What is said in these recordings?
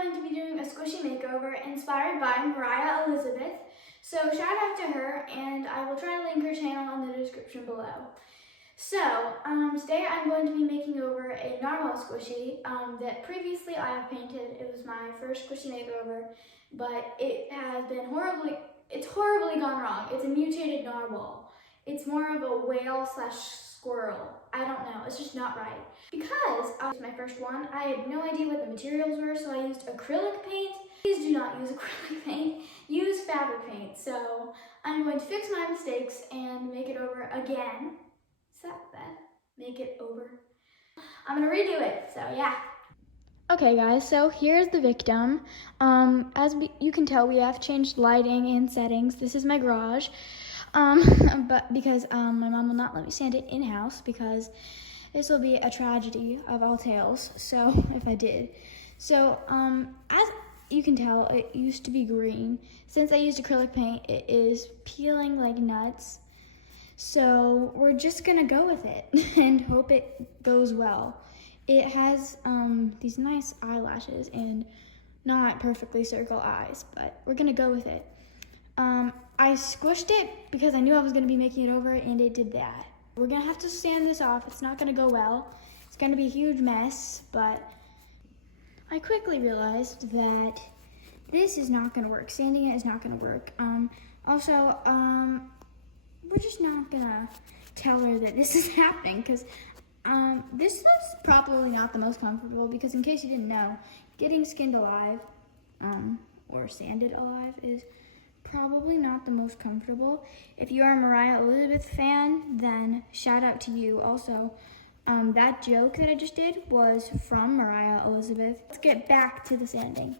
going to be doing a squishy makeover inspired by Moriah Elizabeth. So shout out to her, and I will try to link her channel in the description below. So today I'm going to be making over a narwhal squishy that previously I have painted. It was my first squishy makeover, but it has been horribly gone wrong. It's a mutated narwhal. It's more of a whale / squirrel. I don't know, it's just not right. Because I was my first one, I had no idea what the materials were, so I used acrylic paint. Please do not use acrylic paint, use fabric paint. So I'm going to fix my mistakes and make it over again. Is that bad? Make it over. I'm gonna redo it, so yeah. Okay guys, so here's the victim. You can tell, we have changed lighting and settings. This is my garage. But because my mom will not let me sand it in-house, because this will be a tragedy of all tales, so if I did. So as you can tell, it used to be green. Since I used acrylic paint, it is peeling like nuts. So we're just gonna go with it and hope it goes well. It has these nice eyelashes and not perfectly circle eyes, but we're gonna go with it. I squished it because I knew I was gonna be making it over, and it did that. We're gonna have to sand this off. It's not gonna go well. It's gonna be a huge mess, but I quickly realized that this is not gonna work. Sanding it is not gonna work. We're just not gonna tell her that this is happening, because this is probably not the most comfortable, because in case you didn't know, getting skinned alive or sanded alive is probably not the most comfortable. If you are a Moriah Elizabeth fan, then shout out to you. Also, that joke that I just did was from Moriah Elizabeth. Let's get back to the sanding.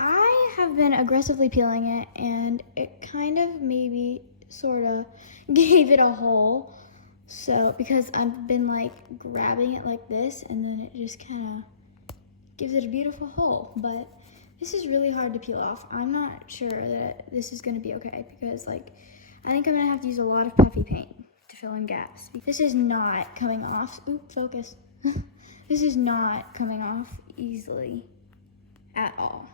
I have been aggressively peeling it, and it kind of maybe sort of gave it a hole. So, because I've been like grabbing it like this, and then it just kind of gives it a beautiful hole. But this is really hard to peel off. I'm not sure that this is gonna be okay, because like, I think I'm gonna have to use a lot of puffy paint to fill in gaps. This is not coming off. Oop, focus. This is not coming off easily at all.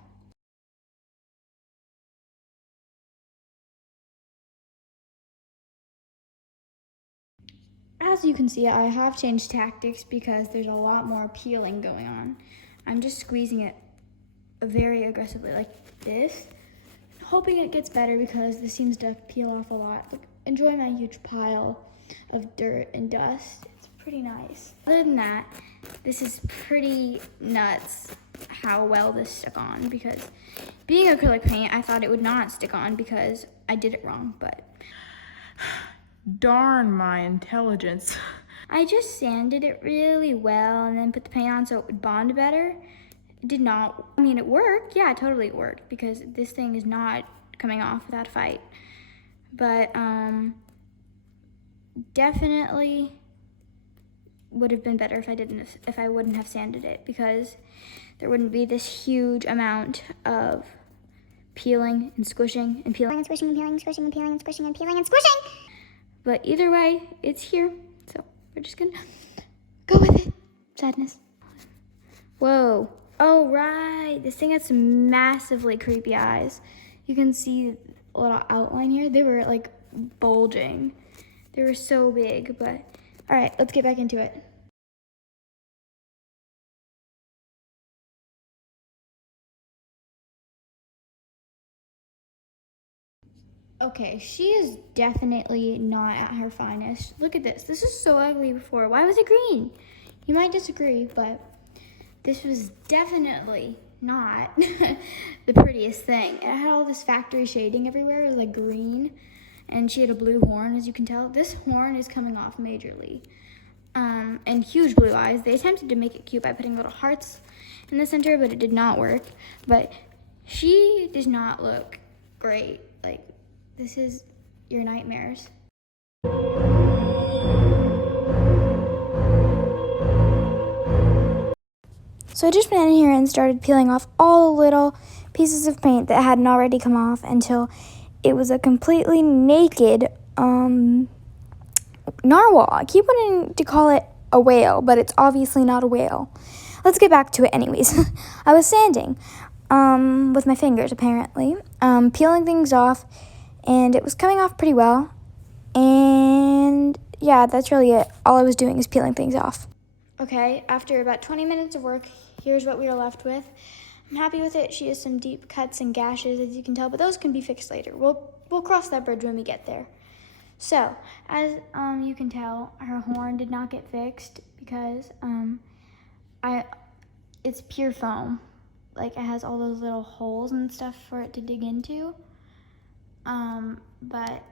As you can see, I have changed tactics because there's a lot more peeling going on. I'm just squeezing it very aggressively like this, hoping it gets better, because this seems to peel off a lot. Look, enjoy my huge pile of dirt and dust. It's pretty nice. Other than that, this is pretty nuts how well this stuck on, because being acrylic paint, I thought it would not stick on because I did it wrong, but darn my intelligence. I just sanded it really well and then put the paint on so it would bond better. It did not, I mean, it worked. Yeah, totally it worked, because this thing is not coming off without a fight. But definitely would have been better if I wouldn't have sanded it, because there wouldn't be this huge amount of peeling and squishing and peeling and squishing and peeling and squishing and peeling and squishing and peeling and squishing. But either way, it's here. So we're just gonna go with it. Sadness. Whoa. Oh, right. This thing has some massively creepy eyes. You can see a little outline here. They were like bulging. They were so big, but all right, let's get back into it. Okay, she is definitely not at her finest. Look at this. This is so ugly before. Why was it green? You might disagree, but this was definitely not the prettiest thing. It had all this factory shading everywhere. It was like green, and she had a blue horn, as you can tell. This horn is coming off majorly. And huge blue eyes. They attempted to make it cute by putting little hearts in the center, but it did not work. But she does not look great. Like, this is your nightmares. So I just went in here and started peeling off all the little pieces of paint that hadn't already come off until it was a completely naked narwhal. I keep wanting to call it a whale, but it's obviously not a whale. Let's get back to it anyways. I was sanding with my fingers, apparently, peeling things off, and it was coming off pretty well. And yeah, that's really it. All I was doing is peeling things off. Okay, after about 20 minutes of work, here's what we are left with. I'm happy with it. She has some deep cuts and gashes, as you can tell, but those can be fixed later. We'll cross that bridge when we get there. So, as you can tell, her horn did not get fixed because it's pure foam. Like, it has all those little holes and stuff for it to dig into. But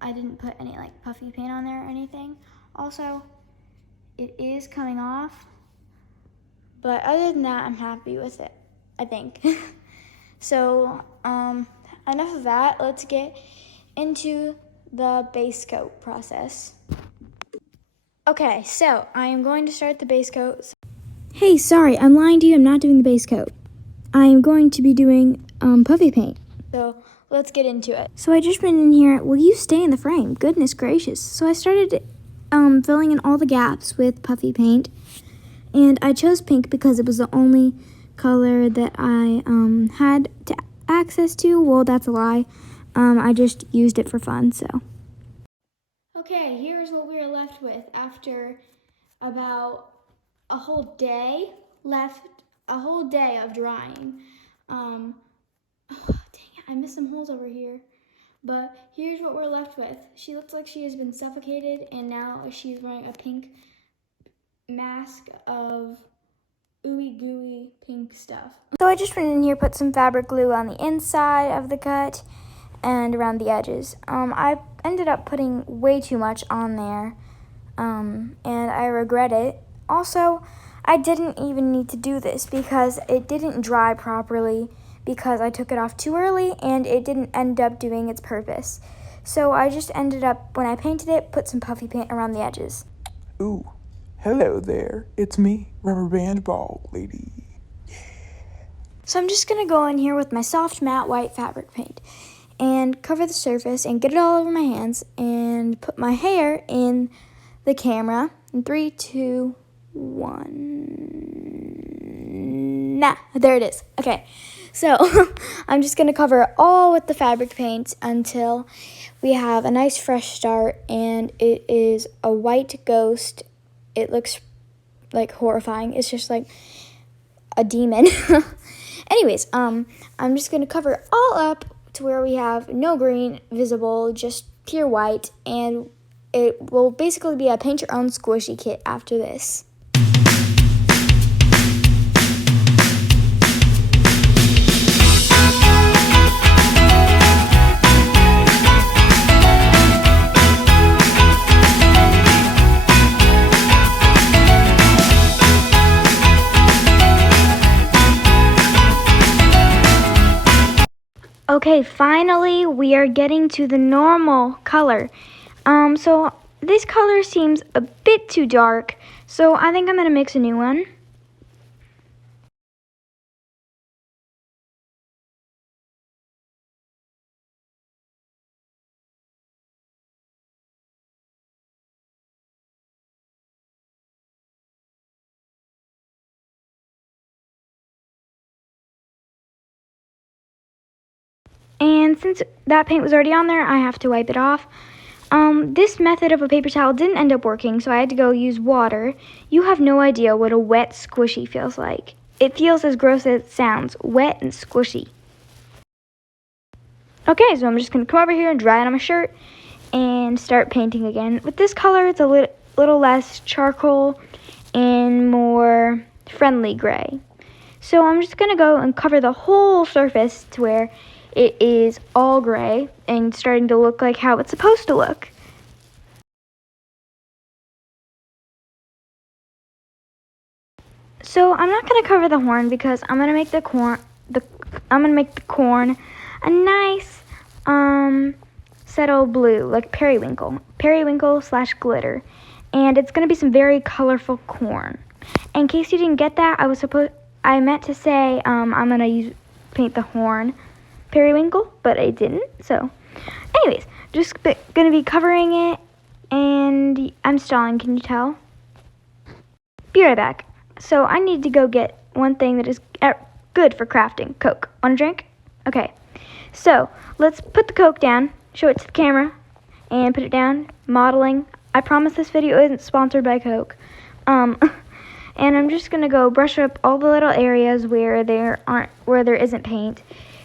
I didn't put any like puffy paint on there or anything. Also, it is coming off, but other than that, I'm happy with it, I think. So, enough of that. Let's get into the base coat process. Okay, so I am going to start the base coat. Hey, sorry, I'm lying to you. I'm not doing the base coat. I am going to be doing puffy paint. So let's get into it. So I just went in here. Will you stay in the frame? Goodness gracious. So I started filling in all the gaps with puffy paint. And I chose pink because it was the only color that I had access to. Well, that's a lie. I just used it for fun, so. Okay, here's what we are left with after about a whole day of drying. Oh, dang it, I missed some holes over here. But here's what we're left with. She looks like she has been suffocated, and now she's wearing a pink mask of ooey gooey pink stuff. So I just went in here, put some fabric glue on the inside of the cut and around the edges. I ended up putting way too much on there, and I regret it. Also, I didn't even need to do this because it didn't dry properly because I took it off too early and it didn't end up doing its purpose. So I just ended up, when I painted it, put some puffy paint around the edges. Ooh, hello there. It's me, Rubber Band Ball Lady. So I'm just going to go in here with my soft matte white fabric paint and cover the surface and get it all over my hands and put my hair in the camera in 3, 2, 1. Nah, there it is. Okay, so I'm just going to cover it all with the fabric paint until we have a nice fresh start, and it is a white ghost. It looks like horrifying. It's just like a demon. Anyways, I'm just going to cover it all up to where we have no green visible, just pure white, and it will basically be a paint your own squishy kit after this. Okay, finally we are getting to the normal color. So this color seems a bit too dark, so I think I'm going to mix a new one. And since that paint was already on there, I have to wipe it off. This method of a paper towel didn't end up working, so I had to go use water. You have no idea what a wet squishy feels like. It feels as gross as it sounds, wet and squishy. Okay, so I'm just going to come over here and dry it on my shirt and start painting again. With this color, it's a little less charcoal and more friendly gray. So I'm just going to go and cover the whole surface to where it is all gray and starting to look like how it's supposed to look. So I'm not going to cover the horn because I'm going to make the corn a nice settle blue, like periwinkle slash glitter, and it's going to be some very colorful corn. In case you didn't get that, I meant to say I'm going to paint the horn periwinkle, but I didn't. So, anyways, just gonna be covering it, and I'm stalling. Can you tell? Be right back. So I need to go get one thing that is good for crafting. Coke. Want a drink? Okay. So let's put the Coke down. Show it to the camera, and put it down. Modeling. I promise this video isn't sponsored by Coke. And I'm just gonna go brush up all the little areas where there isn't paint,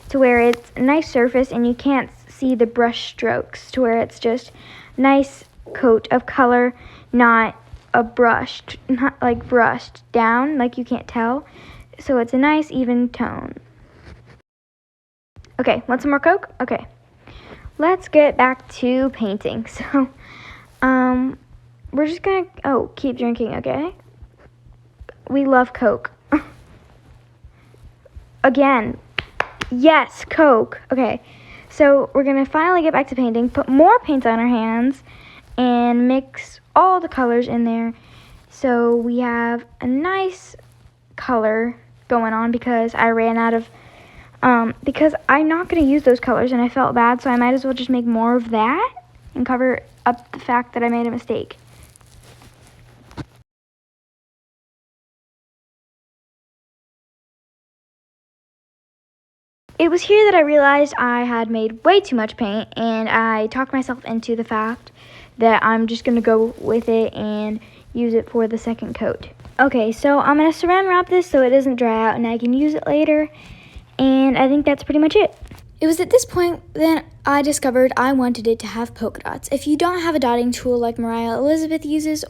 to where it's a nice surface and you can't see the brush strokes, to where it's just nice coat of color, not brushed down, like you can't tell. So it's a nice even tone. Okay, want some more Coke? Okay. Let's get back to painting. So, we're just gonna, keep drinking, okay? We love Coke. Again. Yes, Coke. Okay. So we're going to finally get back to painting, put more paint on our hands, and mix all the colors in there. So we have a nice color going on, because I ran out of, because I'm not going to use those colors and I felt bad, so I might as well just make more of that and cover up the fact that I made a mistake. It was here that I realized I had made way too much paint, and I talked myself into the fact that I'm just going to go with it and use it for the second coat. Okay, so I'm going to saran wrap this so it doesn't dry out and I can use it later, and I think that's pretty much it. It was at this point that I discovered I wanted it to have polka dots. If you don't have a dotting tool like Moriah Elizabeth uses,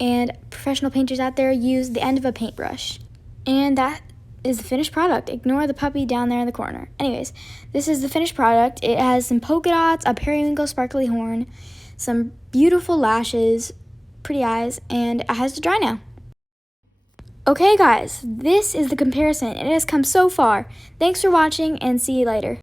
and professional painters out there use the end of a paintbrush. And that is the finished product. Ignore the puppy down there in the corner. Anyways, this is the finished product. It has some polka dots, a periwinkle sparkly horn, some beautiful lashes, pretty eyes, and it has to dry now. Okay guys, this is the comparison. It has come so far. Thanks for watching, and see you later.